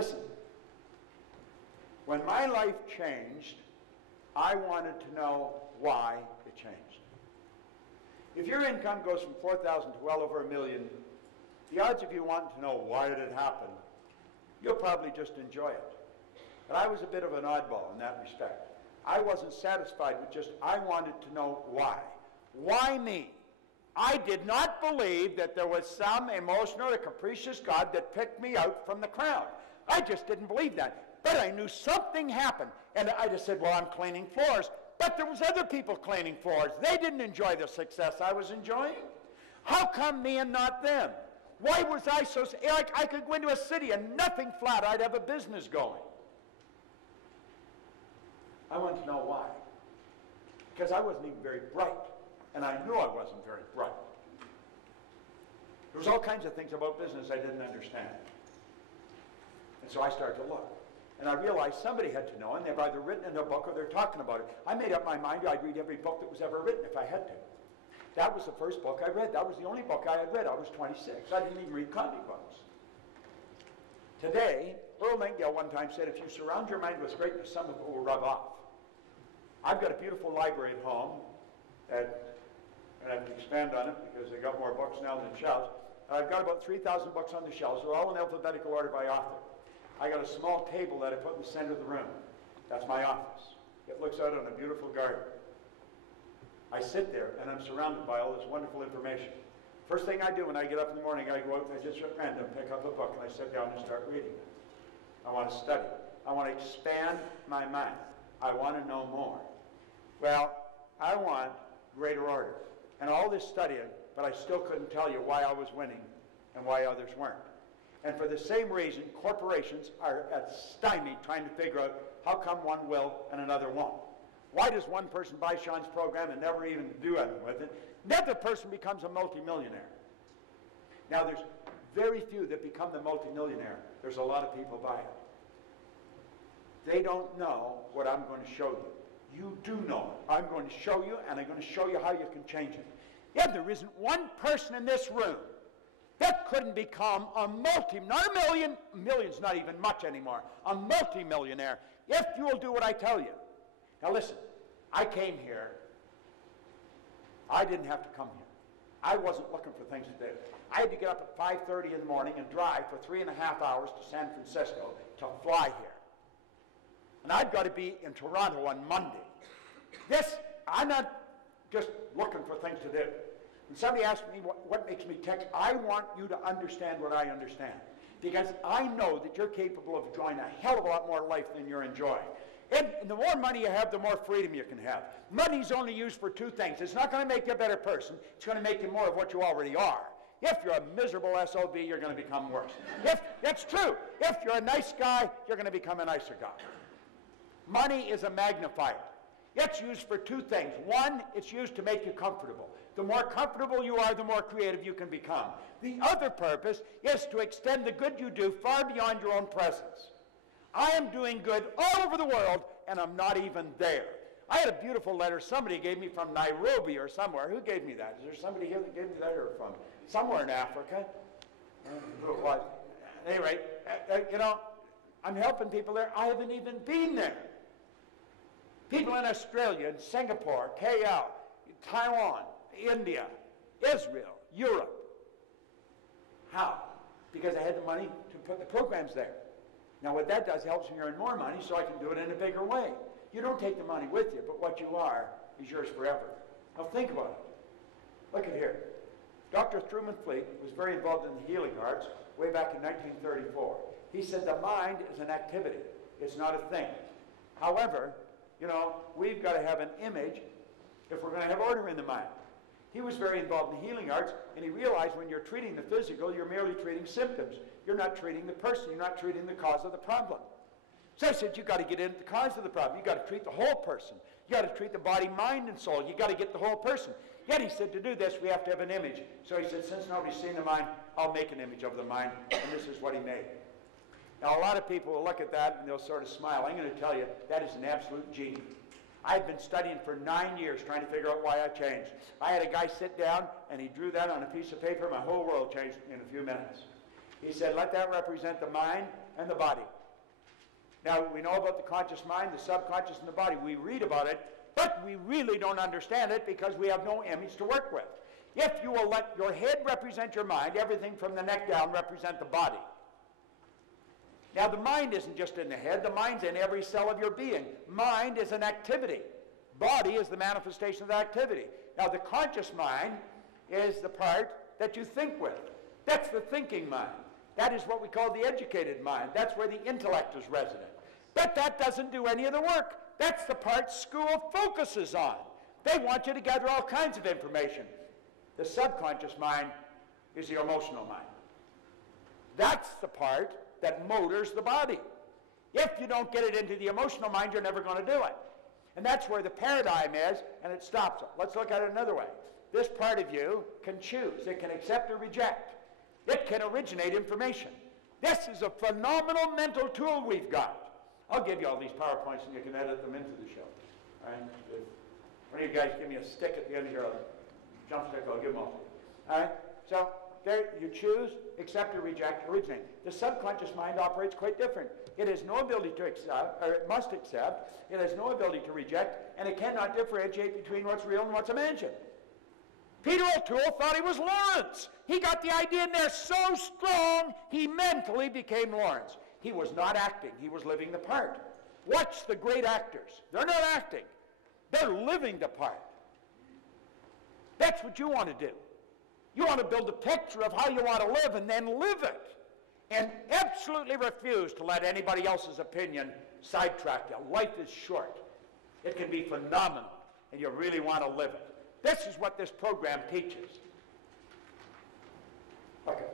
listen, when my life changed, I wanted to know why it changed. If your income goes from 4,000 to well over $1 million, the odds of you wanting to know why did it happen, you'll probably just enjoy it. But I was a bit of an oddball in that respect. I wasn't satisfied with just, I wanted to know why. Why me? I did not believe that there was some emotional or capricious God that picked me out from the crowd. I just didn't believe that. But I knew something happened. And I just said, well, I'm cleaning floors. But there was other people cleaning floors. They didn't enjoy the success I was enjoying. How come me and not them? Why was I so, like I could go into a city and nothing flat, I'd have a business going. I wanted to know why. Because I wasn't even very bright. And I knew I wasn't very bright. There was all kinds of things about business I didn't understand. And so I started to look. And I realized somebody had to know, and they've either written in a book or they're talking about it. I made up my mind I'd read every book that was ever written if I had to. That was the first book I read. That was the only book I had read. I was 26. I didn't even read comic books. Today, Earl Nightingale one time said, if you surround your mind with greatness, some of it will rub off. I've got a beautiful library at home, and I have to expand on it because they've got more books now than shelves. And I've got about 3,000 books on the shelves. They're all in alphabetical order by author. I got a small table that I put in the center of the room. That's my office. It looks out on a beautiful garden. I sit there and I'm surrounded by all this wonderful information. First thing I do when I get up in the morning, I go out and I just at random pick up a book and I sit down and start reading it. I want to study. I want to expand my mind. I want to know more. Well, I want greater order. And all this studying, but I still couldn't tell you why I was winning and why others weren't. And for the same reason, corporations are at stymie trying to figure out how come one will and another won't. Why does one person buy Sean's program and never even do anything with it? Another person becomes a multimillionaire. Now, there's very few that become the multimillionaire. There's a lot of people buy it. They don't know what I'm going to show you. You do know it. I'm going to show you, and I'm going to show you how you can change it. Yeah, there isn't one person in this room that couldn't become a not a million, million's not even much anymore, a multimillionaire, if you will do what I tell you. Now listen, I came here, I didn't have to come here. I wasn't looking for things to do. I had to get up at 5:30 in the morning and drive for 3.5 hours to San Francisco to fly here. And I've got to be in Toronto on Monday. I'm not just looking for things to do. When somebody asks me what makes me tick, I want you to understand what I understand. Because I know that you're capable of enjoying a hell of a lot more life than you're enjoying. And the more money you have, the more freedom you can have. Money's only used for two things. It's not going to make you a better person. It's going to make you more of what you already are. If you're a miserable SOB, you're going to become worse. That's true. If you're a nice guy, you're going to become a nicer guy. Money is a magnifier. It's used for two things. One, it's used to make you comfortable. The more comfortable you are, the more creative you can become. The other purpose is to extend the good you do far beyond your own presence. I am doing good all over the world, and I'm not even there. I had a beautiful letter somebody gave me from Nairobi or somewhere. Who gave me that? Is there somebody here that gave me that, or from somewhere in Africa? Anyway, I'm helping people there. I haven't even been there. People in Australia, in Singapore, KL, Taiwan, India, Israel, Europe. How? Because I had the money to put the programs there. Now what that does helps me earn more money so I can do it in a bigger way. You don't take the money with you, but what you are is yours forever. Now think about it. Look at here. Dr. Truman Fleet was very involved in the healing arts way back in 1934. He said the mind is an activity. It's not a thing. However, we've got to have an image if we're going to have order in the mind. He was very involved in the healing arts, and he realized when you're treating the physical, you're merely treating symptoms. You're not treating the person. You're not treating the cause of the problem. So I said, you've got to get into the cause of the problem. You've got to treat the whole person. You've got to treat the body, mind, and soul. You've got to get the whole person. Yet he said, to do this, we have to have an image. So he said, since nobody's seen the mind, I'll make an image of the mind, and this is what he made. Now, a lot of people will look at that, and they'll sort of smile. I'm going to tell you, that is an absolute genius. I've been studying for 9 years trying to figure out why I changed. I had a guy sit down, and he drew that on a piece of paper. My whole world changed in a few minutes. He said, let that represent the mind, and the body. Now, we know about the conscious mind, the subconscious, and the body. We read about it, but we really don't understand it because we have no image to work with. If you will let your head represent your mind, everything from the neck down represent the body. Now, the mind isn't just in the head. The mind's in every cell of your being. Mind is an activity. Body is the manifestation of the activity. Now, the conscious mind is the part that you think with. That's the thinking mind. That is what we call the educated mind. That's where the intellect is resident. But that doesn't do any of the work. That's the part school focuses on. They want you to gather all kinds of information. The subconscious mind is the emotional mind. That's the part that motors the body. If you don't get it into the emotional mind, you're never going to do it. And that's where the paradigm is, and it stops it. Let's look at it another way. This part of you can choose. It can accept or reject. It can originate information. This is a phenomenal mental tool we've got. I'll give you all these PowerPoints and you can edit them into the show. All right? If one of you guys give me a stick at the end of your jump stick, I'll give them all to you. All right? So there you choose, accept or reject, originate. The subconscious mind operates quite different. It has no ability to accept, or it must accept. It has no ability to reject, and it cannot differentiate between what's real and what's imagined. Peter O'Toole thought he was Lawrence. He got the idea in there so strong, he mentally became Lawrence. He was not acting. He was living the part. Watch the great actors. They're not acting. They're living the part. That's what you want to do. You want to build a picture of how you want to live and then live it. And absolutely refuse to let anybody else's opinion sidetrack you. Life is short. It can be phenomenal, and you really want to live it. This is what this program teaches. Okay.